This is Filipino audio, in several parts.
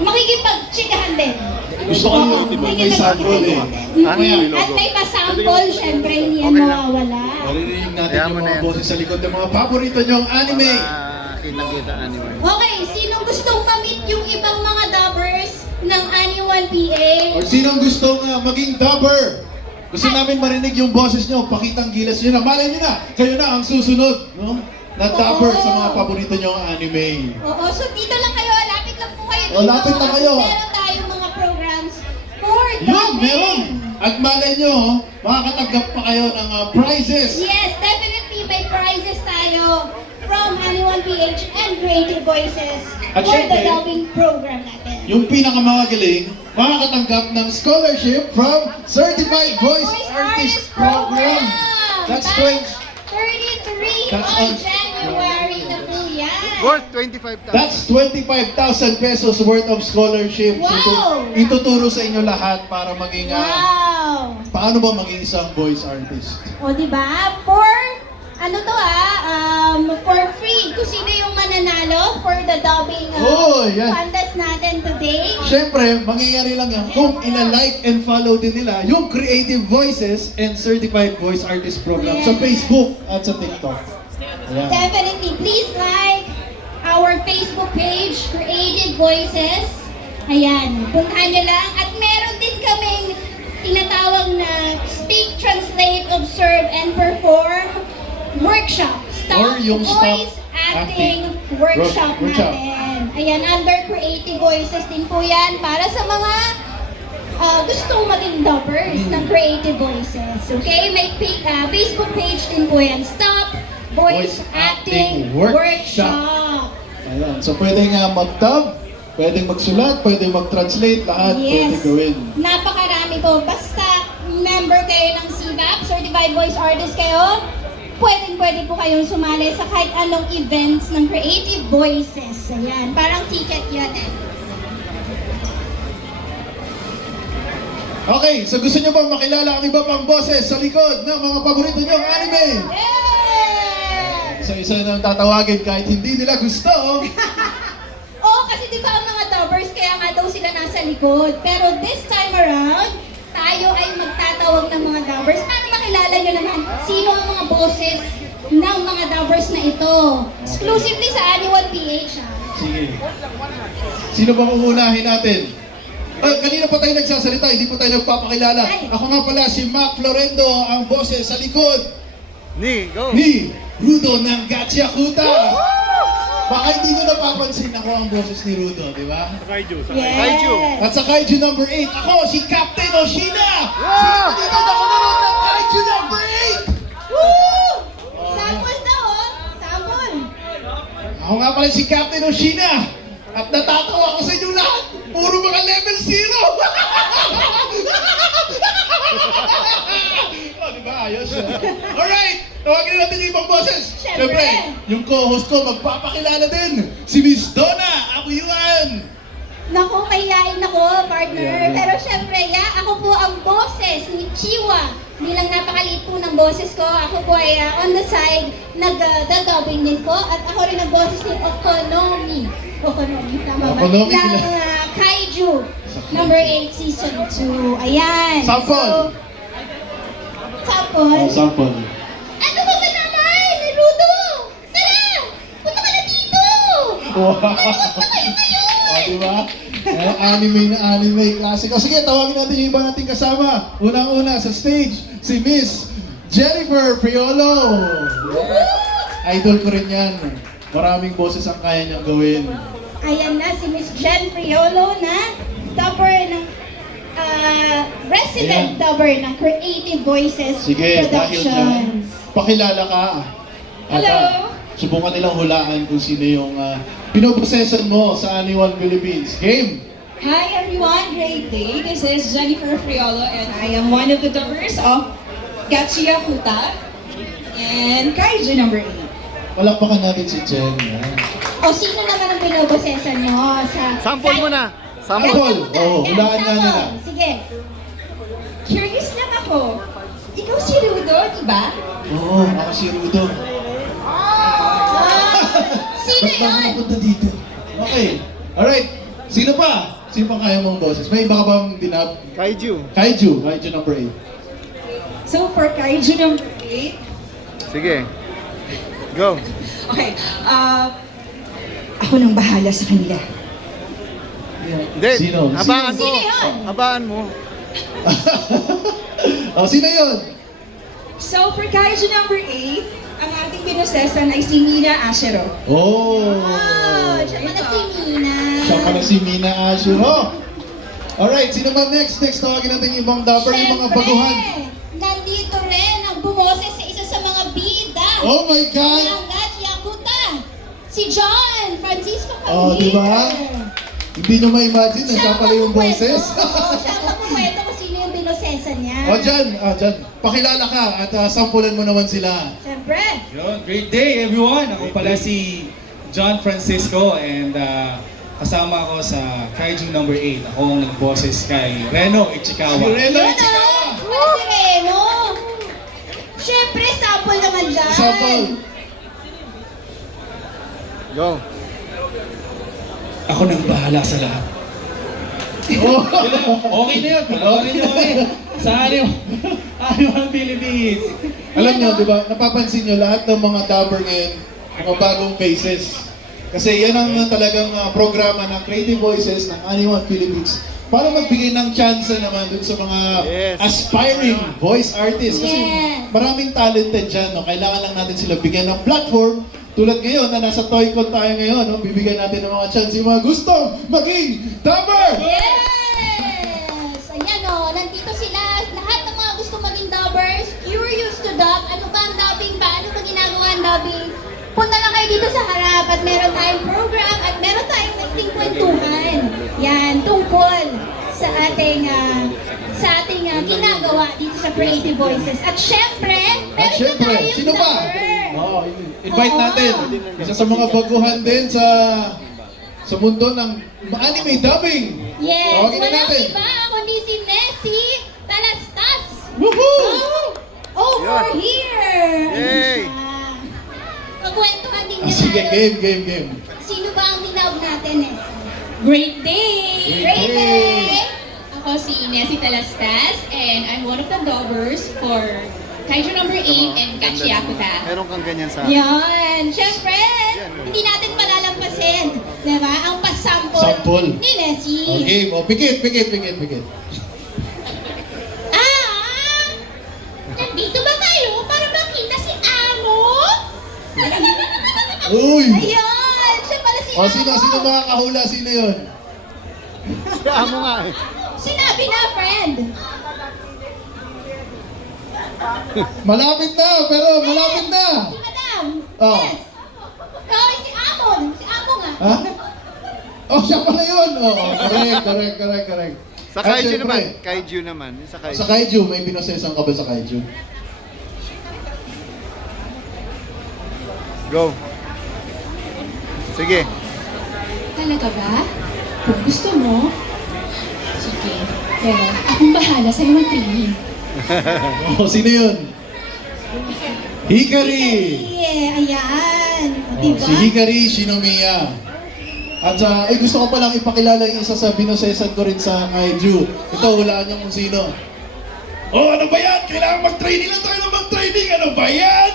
makikipag-chikahan din. Gusto ko yun, di ba? May sample eh. Ano yan? At may pasample, syempre, hindi yan Okay lang. mawawala. Maririnig natin Kaya yung mo na mga yan. boses sa likod ng mga paborito nyong anime. Kitang-kita anime. Okay, sinong gustong ma-meet yung ibang mga dubbers ng Ani 1PA? Or sinong gustong maging dubber? Gusto namin marinig yung boses nyo, pakitang gilas nyo na. Malay nyo na, kayo na ang susunod, no? Na dubber sa mga paborito nyong anime. Oo, so dito lang kayo, lapit lang po kayo dito. O, lapit lang kayo. Kasi meron tayong mga programs for Yun, dubbing. meron! At malay nyo, makakatanggap pa kayo ng prizes. Yes, definitely may prizes tayo from Ani 1PH and Creative Voices At for the syempre, dubbing program natin. Yung pinakamagaling, makakatanggap ng scholarship from Certified Voice Artist Program. That's 33 That's on on- January na po yan. Worth 25,000. That's 25,000 pesos worth of scholarships. Wow! Ituturo sa inyo lahat para maging, Wow! paano ba maging isang voice artist? O, diba? For free. Kung sino yung mananalo for the dubbing Oh, yan. contest natin today. Siyempre, mangyayari lang yan kung ina-like and follow din nila yung Creative Voices and Certified Voice Artist Program sa Yes. Facebook at sa TikTok. Ayan. Definitely, please like our Facebook page, Creative Voices. Ayan, puntahan nyo lang. At meron din kaming tinatawag na Speak, Translate, Observe, and Perform workshop. Or yung Voice Stop Acting Acting workshop workshop. natin. Ayan, under Creative Voices din po yan para sa mga gustong maging dubbers ng Creative Voices. Okay? May Facebook page din po yan. Stop Voice Acting Workshop. Ayan. So, pwedeng mag-dub, pwedeng magsulat, pwedeng mag-translate, lahat pwedeng gawin. Napakarami po. Basta member kayo ng CVAP, Certified Voice Artist kayo, pwede po kayong sumali sa kahit anong events ng Creative Voices. Ayan, parang ticket yun eh. Okay, so gusto nyo bang makilala ang iba pang boses sa likod ng mga paborito nyong anime? Yeah! Isa-isa na tatawagin kahit hindi nila gusto. Oo, kasi di ba ang mga dubbers, kaya nga daw sila nasa likod. Pero this time around, tayo ay magtatawag ng mga dubbers para makilala nyo naman sino ang mga boses ng mga dubbers na ito. Exclusively sa Ani 1PH ha. Sige. Sino bang uunahin natin? Kanina pa tayo nagsasalita, hindi pa tayo nagpapakilala. Ay. Ako nga pala si Mac Florendo, ang boses sa likod Go! ni Rudo ng Gachiakuta. Baka hindi nyo napapansin ako ang boses ni Rudo, di ba? Kaiju. At sa Kaiju number 8, ako si Captain Oshina! Wow! Sino dito nakaroon ng Kaiju number 8? Woo! Sample daw oh! Sample! Ako nga pala si Captain Oshina! At natatawa ko sa inyo lahat! Puro mga level 0! Oh, di ba? Ayos. Alright! Tawagin na natin yung ibang boses. Siyempre. Yung co-host ko magpapakilala din. Si Miss Donna Abuyuan. Naku, kayain ako, partner. Yeah. Pero syempre, ako po ang boses ni Chiwa. Hindi lang napakaliit po ng boses ko. Ako po ay on the side, nag-dubbing din po. At ako rin ang boses ni Okonomi. Okonomi, tama ba? Okonomi, Ng sila. Kaiju, number 8, season 2. Ayan. Sample. Sample. Sample. Ano ba ba naman? Rudo! Tara! Punta ka na dito! Wow. Punta kayo ngayon! Di ba? Anime na anime, classic. O sige, tawagin natin yung iba nating kasama. Unang-una sa stage, si Miss Jennifer Priolo. Idol ko rin yan. Maraming boses ang kaya niyang gawin. Ayan na si Miss Jen Priolo na dubber ng resident Ayan. dubber ng Creative Voices Sige, dahil dyan, Productions. pakilala ka. At, Hello. subukan nilang hulaan kung sino yung pinoprosesan mo sa Aniwan Philippines. Game! Hi everyone, great day. This is Jennifer Friolo and I am one of the dubbers of Gatsuya Kuta and Kaiju number 8. Palakpakan natin si Jen. Yan. O sino naman ang pinoprosesan mo sa... Sample mo na. Sample. Sample. Oo, Yan, hulaan nga sample. nila. Sige. Curious lang ako. Ikaw si Rudo, di ba? Oo, ako si Rudo. Sino Ba't ba yun? napunta dito? Okay. Alright. Sino pa? Sino pa kaya mong boses? May iba ka bang dinab? Kaiju. Kaiju number 8. So for Kaiju number 8, Sige. Go. okay, ako nang bahala sa kanila. Hindi. Sino? Habaan mo. Sino yun? Habaan mo. Oh, sino yun? So for Kaiju number 8, ang ating pinosesan ay si Mina Ashiro. Oh! Oh, siya pala si Mina. Siya pala si Mina Ashuro. Alright, sino ba next? Next, tawagin natin yung ibang dapper, yung mga baguhan. Nandito rin ang bumoses sa isa sa mga bida. Oh my God! Ng Gachiakuta. Si John Francisco Calvin. Oh, di ba? Hindi nyo ma-imagine na siya pala yung boses. Oo, siya ang magkukwento kung sino yung binosesan niya. Oh, Jan, pakilala ka at sampulan mo naman sila. Siyempre. Yun, great day everyone! Ako pala si John Francisco and kasama ako sa Kaiju number 8. Ako ang nagboses kay Reno Ichikawa. Si Reno Yun Ichikawa. Si Reno. Siyempre, sample naman dyan. Sample. Go. Ako nang bahala sa lahat. Oh. Okay na yun, panoorin nyo kami. Sa Aliw ang Philippines. Alam nyo, di ba, napapansin nyo lahat ng mga dapper ngayon, mga bagong faces. Kasi yan ang talagang programa ng Creative Voices ng Anyone Philippines para magbigay ng chance naman dun sa mga Yes. aspiring voice artists. Kasi Yes. maraming talented dyan, no? Kailangan lang natin sila bigyan ng platform. Tulad ngayon na nasa Toycon tayo ngayon, no? Bibigyan natin ng mga chance yung mga gustong maging dapper! Yes! Ayan o, nandito sila. Lahat ng mga gusto maging dubbers, curious to dub. Ano ba ang dubbing ba? Ano ba ginagawa ang dubbing? Punta lang kayo dito sa harap at meron tayong program at meron tayong nagting kwentuhan. Yan, tungkol sa ating ginagawa dito sa Creative Voices. At syempre, At meron syempre, tayong sino pa? dubber. Oh, invite Oo. natin. Isa sa mga baguhan din sa mundo ng anime dubbing. Yes, Tawagin na walang natin. iba kundi si Nessie Talastas. Woohoo! Over Yun. here! Yay! Ayun siya. Magkwentuhan din niya Sige, tayo. game. Sino ba ang tinawag natin, Nessie? Great day! Great day! Ako si Nessie Talastas and I'm one of the dubbers for Kaiju number 8 and Gachiakuta. Meron kang ganyan sa... Yan! Siyempre, hindi natin palalampasin. Diba? Ang pasample Sample. ni Nessie. Okay, pikit. Nandito ba kayo para makita si Amo? Uy! Ayun! Siya pala si O, Amo. sino makakahula? Sino yun? Kaya mo nga eh. Sinabi na, friend. Malapit na. Si Madam. Oh. Yes. Oh, si Amon. Si Amo nga. Ha? Oh, siya pala yun. Oh, correct. Sa At Kaiju syempre, naman. Kaiju naman. Sa Kaiju. Sa Kaiju, may binosesan ka ba sa Kaiju? Go. Sige. Talaga ba? Kung gusto mo, sige. Pero akong bahala sa naman training. Oh, sino yun? Hikari! Yeah, ayan. O, Oh, diba? si Hikari Shinomiya. At gusto ko palang ipakilala yung isa sa binosesan ko rin sa Kaiju. Ito, hulaan niyo kung sino. Oh, ano ba yan? Kailangan mag-training lang tayo ng mag-training. Ano ba yan?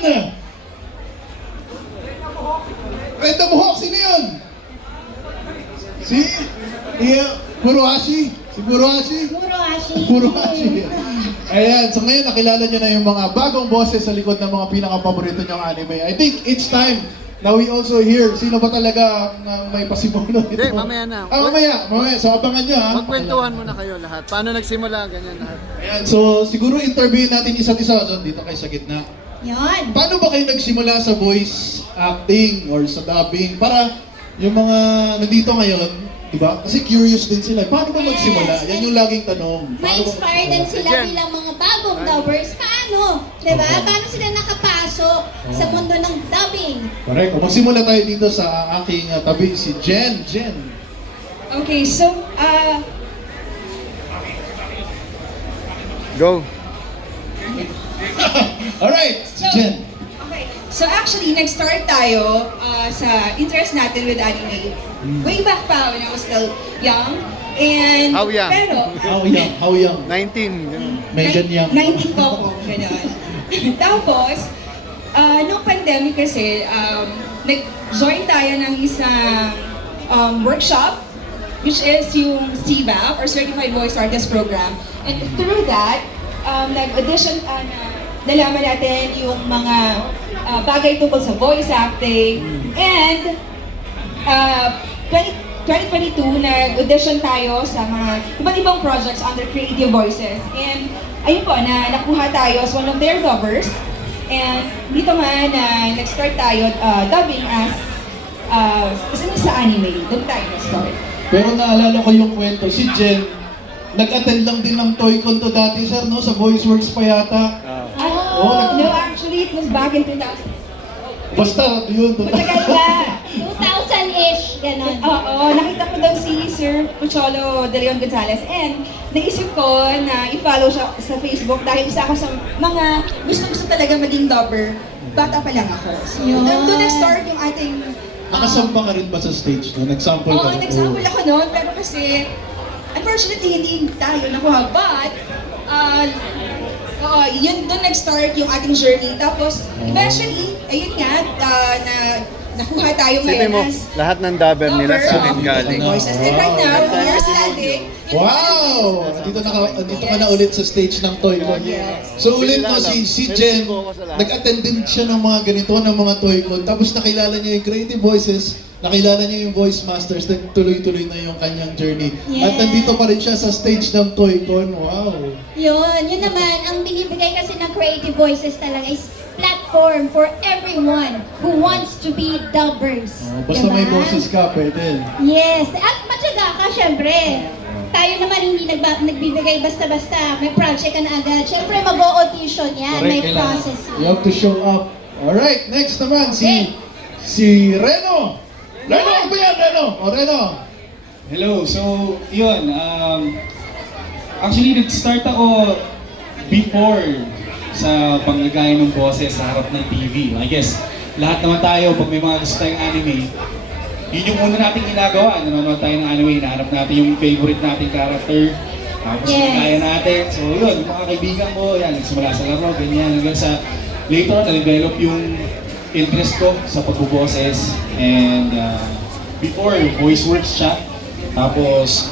Red the Buhok, sino yun? Si Furuhashi. Si Furuhashi. Murohashi. Ayan, so ngayon nakilala nyo na yung mga bagong boses sa likod ng mga pinaka-paborito nyong anime. I think it's time na we also hear sino ba talaga ang may pasimuno nito. Hindi, mamaya na. Mamaya. So abangan nyo ha. Magkwentuhan muna kayo lahat. Paano nagsimula? Ganyan lahat. Ayan, so siguro interview natin isa't isa. So dito kayo sa gitna. Yan. Paano ba kayo nagsimula sa voice acting or sa dubbing? Para yung mga nandito ngayon, di ba? Kasi curious din sila. Paano ba magsimula? Yan yung laging tanong. Paano ba Ma-inspire din magsimula? sila Jen. bilang mga bagong dubbers. Paano? Diba? Paano sila nakapasok sa mundo ng dubbing? Correct. O, magsimula tayo dito sa aking tabi, si Jen. Okay, so, Go. Alright, si Jen. okay. So actually, nag-start tayo sa interest natin with anime. Way back pa when I was still young. And, How young? Pero, How young? 19. Ganun. Megan Young. 19 po ako, gano'n. Tapos, nung pandemic kasi, nag-join tayo ng isang workshop, which is yung CVAP, or Certified Voice Artist Program. And through that, nag-audition, nalaman natin yung mga bagay tungkol sa voice acting. And 2022, nag-audition tayo sa mga iba't ibang projects under Creative Voices. And ayun po, nakuha tayo as one of their dubbers. And dito nga na nag-start tayo dubbing as sa anime. Doon tayo na-start. Pero naalala ko yung kwento, si Jen, nag-attend lang din ng Toycon to dati, sir, no? Sa VoiceWorks pa yata. No, actually, it was back in 2000. Basta, yun. Matagal na. 2000-ish, ganon. Oo, nakita ko doon si Sir Pucholo De Leon Gonzalez and naisip ko na i-follow siya sa Facebook dahil isa ako sa mga gusto talaga maging dubber. Bata pa lang ako. So, doon nag-start yung ating... Nakasamba ka rin ba sa stage, no? Nag-sample ka? Oo, nag-sample ako noon, pero kasi unfortunately hindi tayo nakuha. But, yun doon nag-start yung ating journey. Tapos, eventually, ayun nga, nakuha tayo Sipin ngayon mo, as lahat ng dubber nila sa akin of galing. Voices. And right now, we are studying. Wow! Dito ka na ulit sa stage ng Toycon. So ulit no, si Jen, nag-attend din siya ng mga ganito, ng mga Toycon. Tapos nakilala niya yung Creative Voices, nakilala niya yung Voice Masters, tuloy-tuloy na yung kanyang journey. At Yes. nandito pa rin siya sa stage ng Toycon. Wow! Yun naman, ang binibigay kasi ng Creative Voices talaga is platform for everyone who wants to be dubbers. Basta may Diba? boses ka, pwede. Yes, at matyaga ka syempre. Tayo naman hindi nagbibigay basta-basta. May project ka na agad. Syempre mag-o-audition yan. May Correct, kailangan. process You yan. have to show up. Alright, next naman, Okay. si Reno! Reno, ano ba yan, Reno? O, Reno! Hello, so yun, actually nag-start ako before sa panglagay ng boses sa harap ng TV. I guess, lahat naman tayo, pag may mga gusto tayong anime, yun yung una nating ginagawa. Nanonood tayo ng anime, hinahanap natin yung favorite nating character, tapos Yes. kaya natin. So yun, yung mga kaibigan ko, yan, nagsimula sa laro, ganyan, hanggang sa later on, na-develop yung interest ko sa pagbuboses. And before, VoiceWorks siya. Tapos,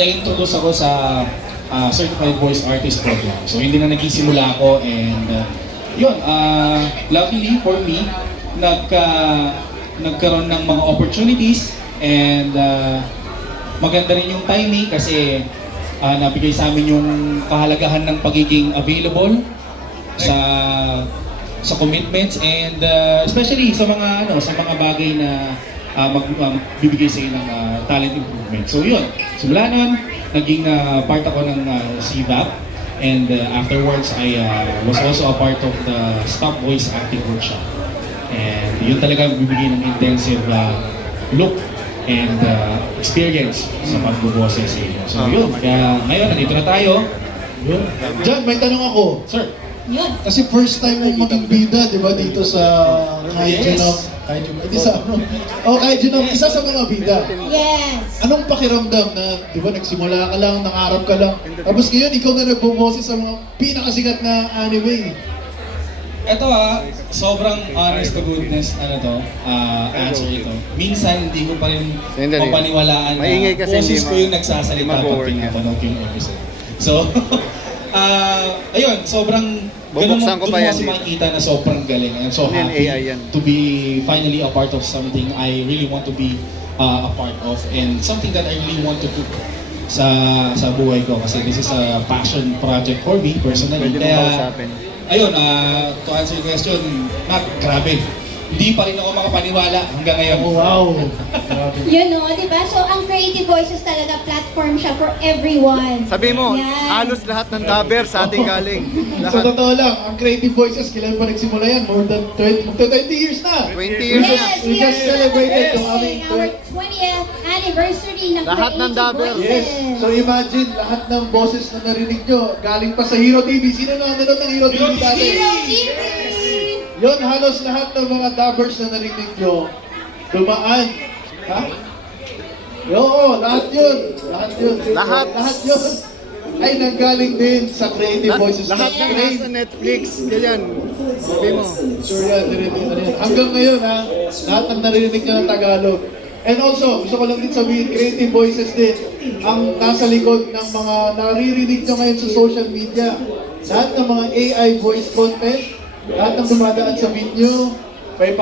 na-introduce ako sa Certified Voice Artist Program. So, hindi na nagsisimula ako and yun, luckily for me, nagkaroon ng mga opportunities and maganda rin yung timing kasi nabigay sa amin yung kahalagahan ng pagiging available sa commitments and especially sa mga bagay na magbibigay sa ng talent improvement. So yun, simula nun, naging part ako ng CVAP and afterwards I was also a part of the Stop Voice Acting Workshop. And yun talaga bibigay ng intensive look and experience sa pagbuboses sa inyo. So yun, kaya ngayon nandito na tayo. Yun. John, may tanong ako. Sir, Yun. Kasi first time mong maging bida, di ba, dito sa Kaiju Yes. Hindi sa ano? Kaiju isa sa mga bida. Yes. Anong pakiramdam na, di ba, nagsimula ka lang, nangarap ka lang, tapos ngayon ikaw na nagbuboses sa mga pinakasikat na anime. eto sobrang honest to goodness, answer ito. Minsan hindi ko pa rin Sandali. mapaniwalaan na Maingay kasi boses hindi ko yung nagsasalita pag mag-work pinapanood yung episode. So, ayun, sobrang ganun Bubuksan ko pa yan kasi dito. makikita na sobrang galing. I'm so Yan, happy AI yan. to be finally a part of something I really want to be a part of and something that I really want to do sa buhay ko kasi this is a passion project for me personally. Pwede mo Kaya, kausapin. ayun, to answer your question, grabe. Hindi pa rin ako makapaniwala hanggang ngayon. Oh, wow! Grabe. Yun o, di ba? So, ang Creative Voices talaga platform siya for everyone. Sabi mo, Yan. halos lahat ng dubber sa ating galing. Sa Lahat. totoo lang, ang Creative Voices, kailan pa nagsimula yan? More than 20 years na! 20 years na. Yes, We just celebrated celebrating to aming our 20th anniversary ng Lahat ng Creative dabber. Voices. Yes! So imagine, lahat ng boses na narinig nyo, galing pa sa Hero TV. Sino na nanonood ng Hero TV dati? Hero TV! Yun, halos lahat ng mga dabbers na narinig nyo, dumaan. Ha? Oo, lahat yun. Lahat yun. Lahat. Lahat yun. Ay nanggaling din sa Creative Voices. Lahat ng nasa Netflix, ganyan. Sabi mo. Sure yan, narinig na rin. Hanggang ngayon ha, lahat ng narinig nyo ng Tagalog. And also, gusto ko lang din sabihin, Creative Voices din ang nasa likod ng mga naririnig nyo ngayon sa social media. Lahat ng mga AI voice content, lahat ng dumadaan sa video, may